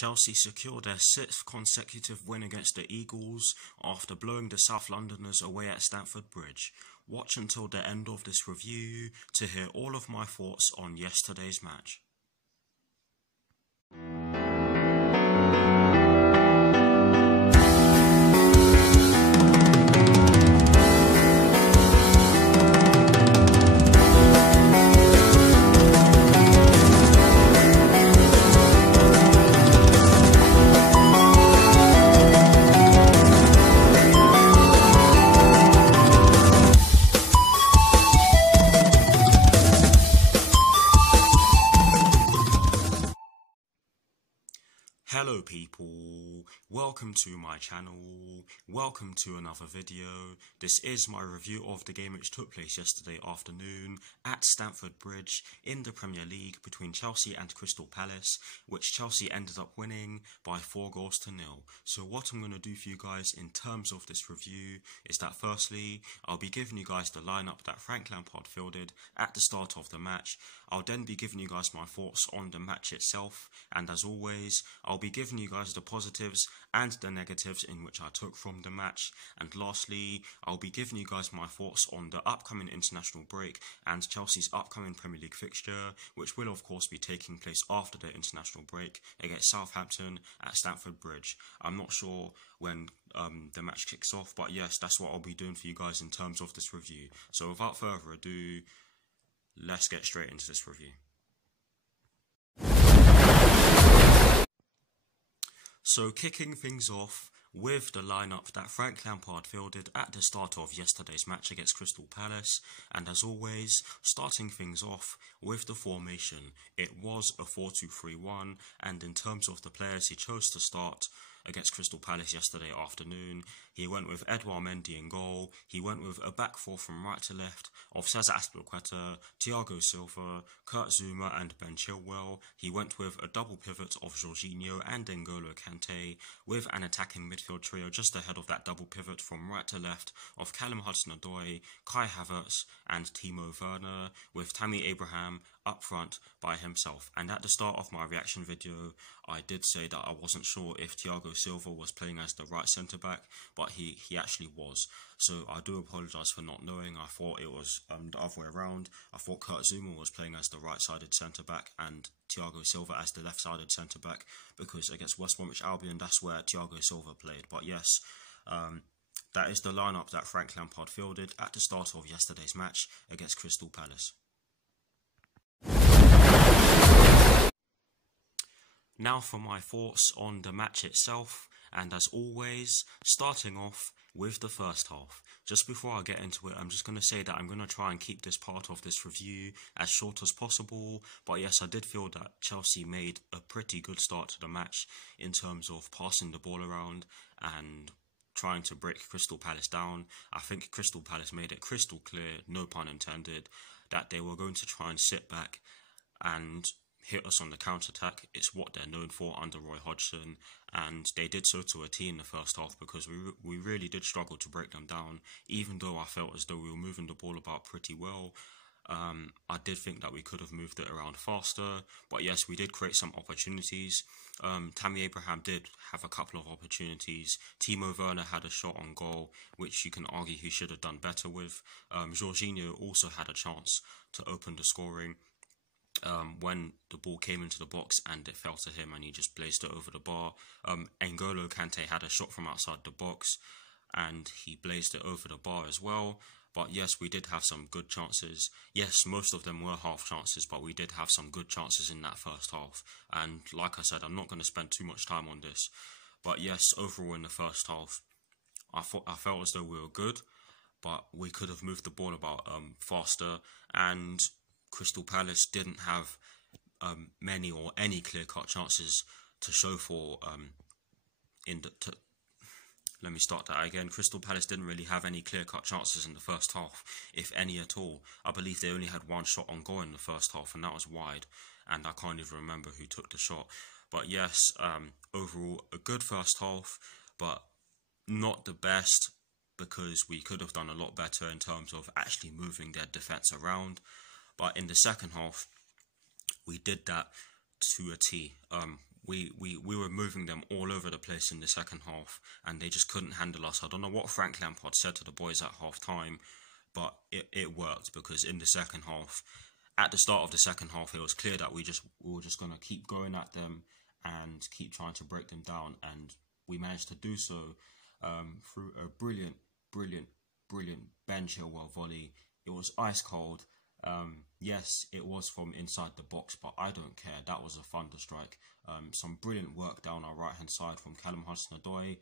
Chelsea secured their 6th consecutive win against the Eagles after blowing the South Londoners away at Stamford Bridge. Watch until the end of this review to hear all of my thoughts on yesterday's match. Hello people, welcome to my channel, welcome to another video. This is my review of the game which took place yesterday afternoon at Stamford Bridge in the Premier League between Chelsea and Crystal Palace, which Chelsea ended up winning by 4-0. So what I'm going to do for you guys in terms of this review is that firstly, I'll be giving you guys the lineup that Frank Lampard fielded at the start of the match. I'll then be giving you guys my thoughts on the match itself, and as always, I'll be giving you guys the positives and the negatives in which I took from the match, and lastly, I'll be giving you guys my thoughts on the upcoming international break and Chelsea's upcoming Premier League fixture, which will of course be taking place after the international break against Southampton at Stamford Bridge. I'm not sure when the match kicks off, but yes, that's what I'll be doing for you guys in terms of this review. So without further ado, let's get straight into this review. So kicking things off with the lineup that Frank Lampard fielded at the start of yesterday's match against Crystal Palace, and as always, starting things off with the formation. It was a 4-2-3-1, and in terms of the players he chose to start against Crystal Palace yesterday afternoon, he went with Edouard Mendy in goal. He went with a back four from right to left of Cesar Azpilicueta, Thiago Silva, Kurt Zouma and Ben Chilwell. He went with a double pivot of Jorginho and N'Golo Kante, with an attacking midfield trio just ahead of that double pivot from right to left of Callum Hudson-Odoi, Kai Havertz and Timo Werner, with Tammy Abraham up front by himself. And at the start of my reaction video, I did say that I wasn't sure if Thiago Silva was playing as the right centre-back, but he actually was. So I do apologise for not knowing. I thought it was the other way around. I thought Kurt Zouma was playing as the right-sided centre-back and Thiago Silva as the left-sided centre-back, because against West Bromwich Albion, that's where Thiago Silva played. But yes, that is the lineup that Frank Lampard fielded at the start of yesterday's match against Crystal Palace. Now for my thoughts on the match itself, and as always, starting off with the first half. Just before I get into it, I'm just going to say that I'm going to try and keep this part of this review as short as possible, but yes, I did feel that Chelsea made a pretty good start to the match in terms of passing the ball around and trying to break Crystal Palace down. I think Crystal Palace made it crystal clear, no pun intended, that they were going to try and sit back and hit us on the counter-attack. It's what they're known for under Roy Hodgson, and they did so to a T in the first half, because we really did struggle to break them down, even though I felt as though we were moving the ball about pretty well. I did think that we could have moved it around faster, but yes, we did create some opportunities. Tammy Abraham did have a couple of opportunities. Timo Werner had a shot on goal, which you can argue he should have done better with. Jorginho also had a chance to open the scoring when the ball came into the box and it fell to him and he just blazed it over the bar. N'Golo Kante had a shot from outside the box and he blazed it over the bar as well. But yes, we did have some good chances. Yes, most of them were half chances, but we did have some good chances in that first half. And like I said, I'm not going to spend too much time on this. But yes, overall in the first half, I felt as though we were good, but we could have moved the ball about faster, and Crystal Palace didn't have many or any clear-cut chances to show for let me start that again. Crystal Palace didn't really have any clear-cut chances in the first half, if any at all. I believe they only had one shot on goal in the first half, and that was wide, and I can't even remember who took the shot. But yes, overall, a good first half, but not the best, because we could have done a lot better in terms of actually moving their defence around. But in the second half, we did that to a T. we were moving them all over the place in the second half, and they just couldn't handle us. I don't know what Frank Lampard said to the boys at half time, but it worked, because in the second half, at the start of the second half, it was clear that we were just going to keep going at them and keep trying to break them down, and we managed to do so through a brilliant Ben Chilwell volley. It was ice cold. Yes, it was from inside the box, but I don't care. That was a thunder strike. Some brilliant work down our right hand side from Callum Hudson-Odoi.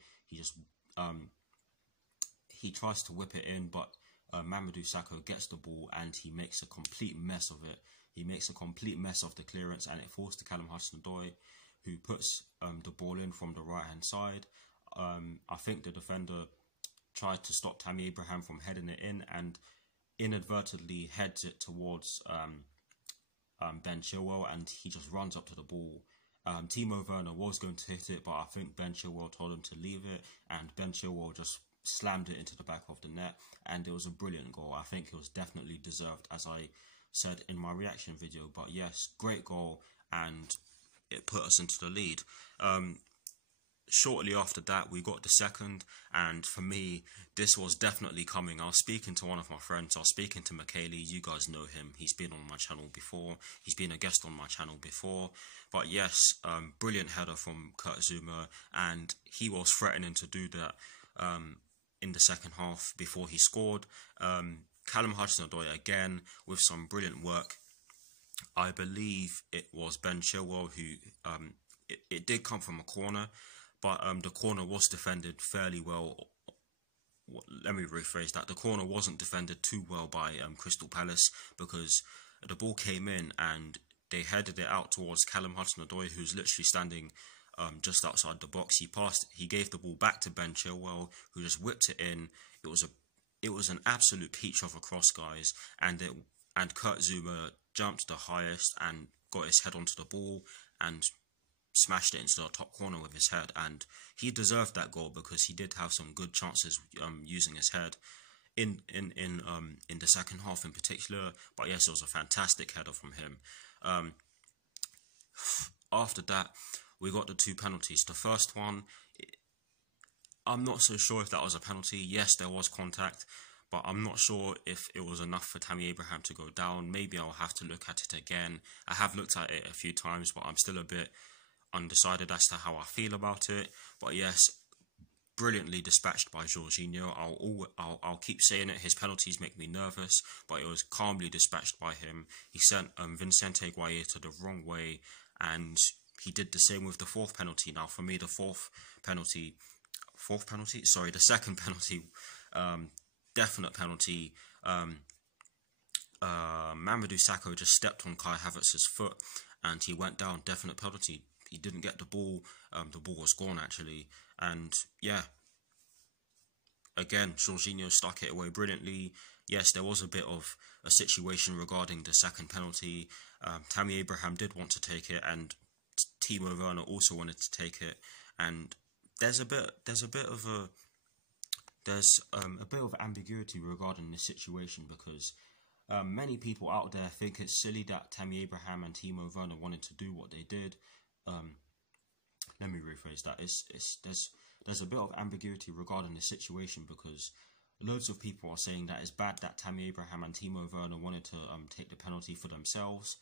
He tries to whip it in, but Mamadou Sakho gets the ball and he makes a complete mess of it. He makes a complete mess of the clearance, and it falls to Callum Hudson-Odoi, who puts the ball in from the right hand side. I think the defender tried to stop Tammy Abraham from heading it in, and inadvertently heads it towards Ben Chilwell, and he just runs up to the ball. Timo Werner was going to hit it, but I think Ben Chilwell told him to leave it, and Ben Chilwell just slammed it into the back of the net, and it was a brilliant goal. I think it was definitely deserved, as I said in my reaction video. But yes, great goal, and it put us into the lead. Shortly after that, we got the second, and for me, this was definitely coming. I was speaking to one of my friends. I was speaking to Michele. You guys know him. He's been on my channel before. He's been a guest on my channel before. But yes, brilliant header from Kurt Zouma, and he was threatening to do that in the second half before he scored. Callum Hudson-Odoi again with some brilliant work. I believe it was Ben Chilwell who it did come from a corner, but the corner was defended fairly well. Let me rephrase that. The corner wasn't defended too well by Crystal Palace, because the ball came in and they headed it out towards Callum Hudson-Odoi, who's literally standing just outside the box. He gave the ball back to Ben Chilwell, who just whipped it in. It was an absolute peach of a cross, guys, and Kurt Zouma jumped the highest and got his head onto the ball and smashed it into the top corner with his head, and he deserved that goal because he did have some good chances using his head in the second half in particular. But yes, it was a fantastic header from him. After that, we got the two penalties. The first one, I'm not so sure if that was a penalty. Yes, there was contact, but I'm not sure if it was enough for Tammy Abraham to go down. Maybe I'll have to look at it again. I have looked at it a few times, but I'm still a bit undecided as to how I feel about it. But yes, brilliantly dispatched by Jorginho. I'll keep saying it. His penalties make me nervous, but it was calmly dispatched by him. He sent Vicente Guaita the wrong way, and he did the same with the fourth penalty. Now, for me, the second penalty, definite penalty. Mamadou Sakho just stepped on Kai Havertz's foot and he went down. Definite penalty. He didn't get the ball. The ball was gone, actually. And yeah, again, Jorginho stuck it away brilliantly. Yes, there was a bit of a situation regarding the second penalty. Tammy Abraham did want to take it, and Timo Werner also wanted to take it. And there's a bit of ambiguity regarding this situation, because many people out there think it's silly that Tammy Abraham and Timo Werner wanted to do what they did. Let me rephrase that. There's a bit of ambiguity regarding the situation, because loads of people are saying that it's bad that Tammy Abraham and Timo Werner wanted to take the penalty for themselves,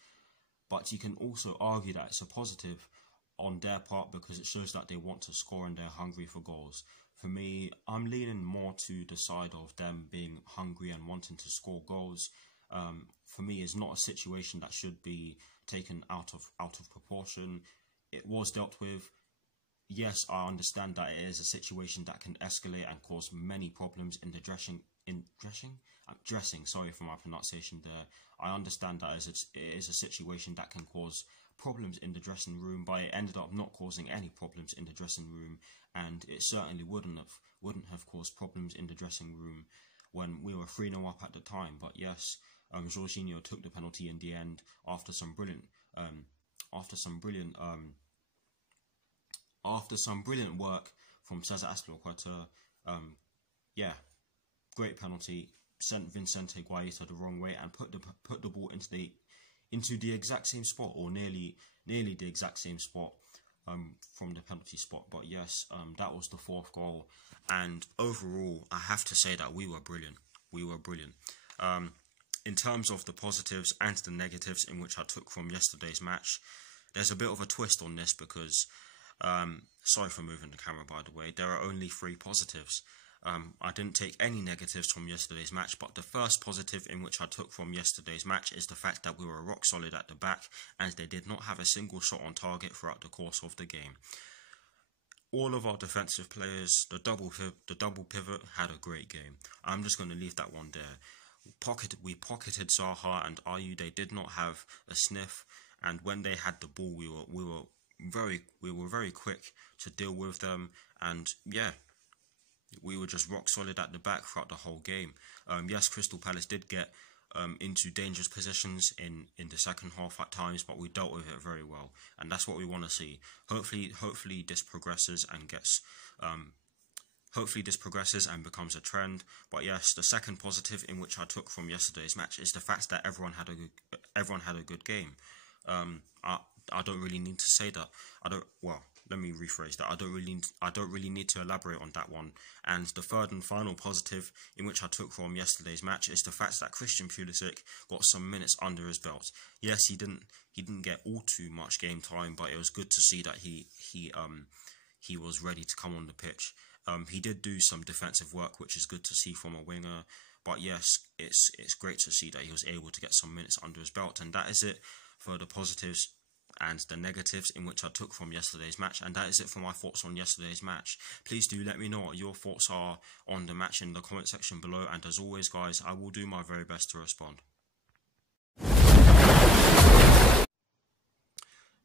but you can also argue that it's a positive on their part because it shows that they want to score and they're hungry for goals. For me, I'm leaning more to the side of them being hungry and wanting to score goals. For me, it's not a situation that should be taken out of proportion. It was dealt with. Yes, I understand that it is a situation that can escalate and cause many problems in the dressing. Sorry for my pronunciation there. I understand that it is a situation that can cause problems in the dressing room, but it ended up not causing any problems in the dressing room, and it certainly wouldn't have caused problems in the dressing room when we were 3-0 up at the time. But yes, Jorginho took the penalty in the end after some brilliant work from Cesar Azpilicueta. Yeah, great penalty. Sent Vicente Guaita the wrong way and put the ball into the exact same spot, or nearly the exact same spot from the penalty spot. But yes, that was the fourth goal, and overall, I have to say that we were brilliant. We were brilliant. In terms of the positives and the negatives in which I took from yesterday's match, there's a bit of a twist on this because, sorry for moving the camera by the way, there are only 3 positives. I didn't take any negatives from yesterday's match, but the first positive in which I took from yesterday's match is the fact that we were rock solid at the back and they did not have a single shot on target throughout the course of the game. All of our defensive players, the double pivot had a great game. I'm just going to leave that one there. We pocketed Zaha and Ayew. They did not have a sniff, and when they had the ball, we were very quick to deal with them, and yeah, we were just rock solid at the back throughout the whole game. Yes, Crystal Palace did get into dangerous positions in the second half at times, but we dealt with it very well, and that's what we want to see. Hopefully this progresses and gets hopefully this progresses and becomes a trend. But yes, the second positive in which I took from yesterday's match is the fact that everyone had a good game. I don't really need to say that. Let me rephrase that. I don't really need to elaborate on that one. And the third and final positive in which I took from yesterday's match is the fact that Christian Pulisic got some minutes under his belt. Yes, he didn't get all too much game time, but it was good to see that he was ready to come on the pitch. He did do some defensive work, which is good to see from a winger. But yes, it's great to see that he was able to get some minutes under his belt. And that is it for the positives and the negatives in which I took from yesterday's match. And that is it for my thoughts on yesterday's match. Please do let me know what your thoughts are on the match in the comment section below. And as always, guys, I will do my very best to respond.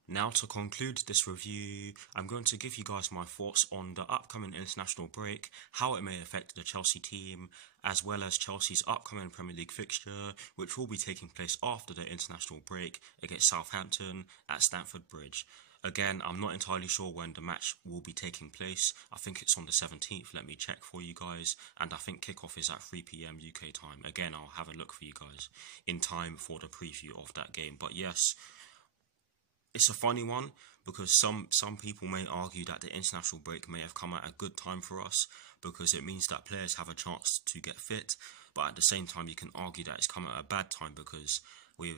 Now, to conclude this review, I'm going to give you guys my thoughts on the upcoming international break, how it may affect the Chelsea team, as well as Chelsea's upcoming Premier League fixture, which will be taking place after the international break against Southampton at Stamford Bridge. Again, I'm not entirely sure when the match will be taking place. I think it's on the 17th. Let me check for you guys. And I think kickoff is at 3 PM UK time. Again, I'll have a look for you guys in time for the preview of that game. But yes, it's a funny one because some people may argue that the international break may have come at a good time for us because it means that players have a chance to get fit. But at the same time, you can argue that it's come at a bad time because we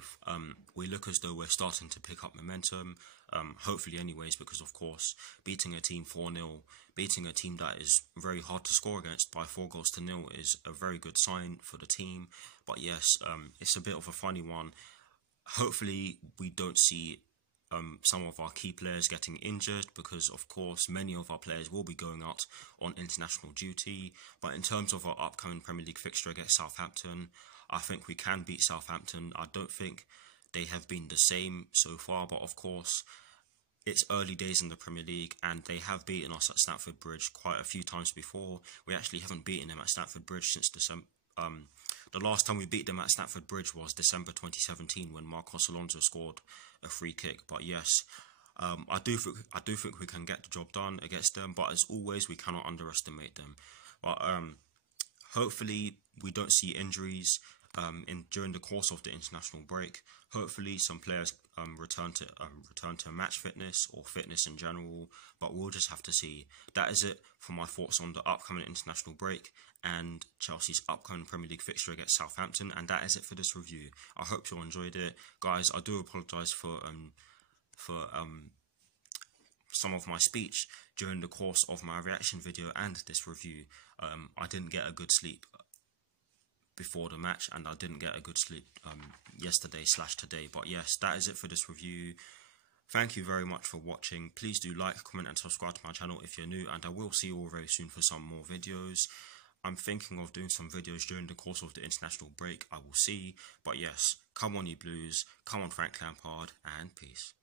look as though we're starting to pick up momentum. Hopefully, anyways, because of course, beating a team 4-0, beating a team that is very hard to score against by 4-0 is a very good sign for the team. But yes, it's a bit of a funny one. Hopefully, we don't see some of our key players getting injured because of course many of our players will be going out on international duty. But in terms of our upcoming Premier League fixture against Southampton, I think we can beat Southampton. I don't think they have been the same so far, but of course it's early days in the Premier League and they have beaten us at Stamford Bridge quite a few times before. We actually haven't beaten them at Stamford Bridge since December. The last time we beat them at Stamford Bridge was December 2017 when Marcos Alonso scored a free kick. But yes, I do think we can get the job done against them. But as always, we cannot underestimate them. But hopefully we don't see injuries during the course of the international break. Hopefully some players return to match fitness or fitness in general, but we'll just have to see. That is it for my thoughts on the upcoming international break and Chelsea's upcoming Premier League fixture against Southampton, and that is it for this review. I hope you enjoyed it, guys. I do apologise for some of my speech during the course of my reaction video and this review. I didn't get a good sleep before the match, and I didn't get a good sleep yesterday/today. But yes, that is it for this review. Thank you very much for watching. Please do like, comment and subscribe to my channel if you're new, and I will see you all very soon for some more videos. I'm thinking of doing some videos during the course of the international break. I will see. But yes, come on you Blues, come on Frank Lampard, and peace.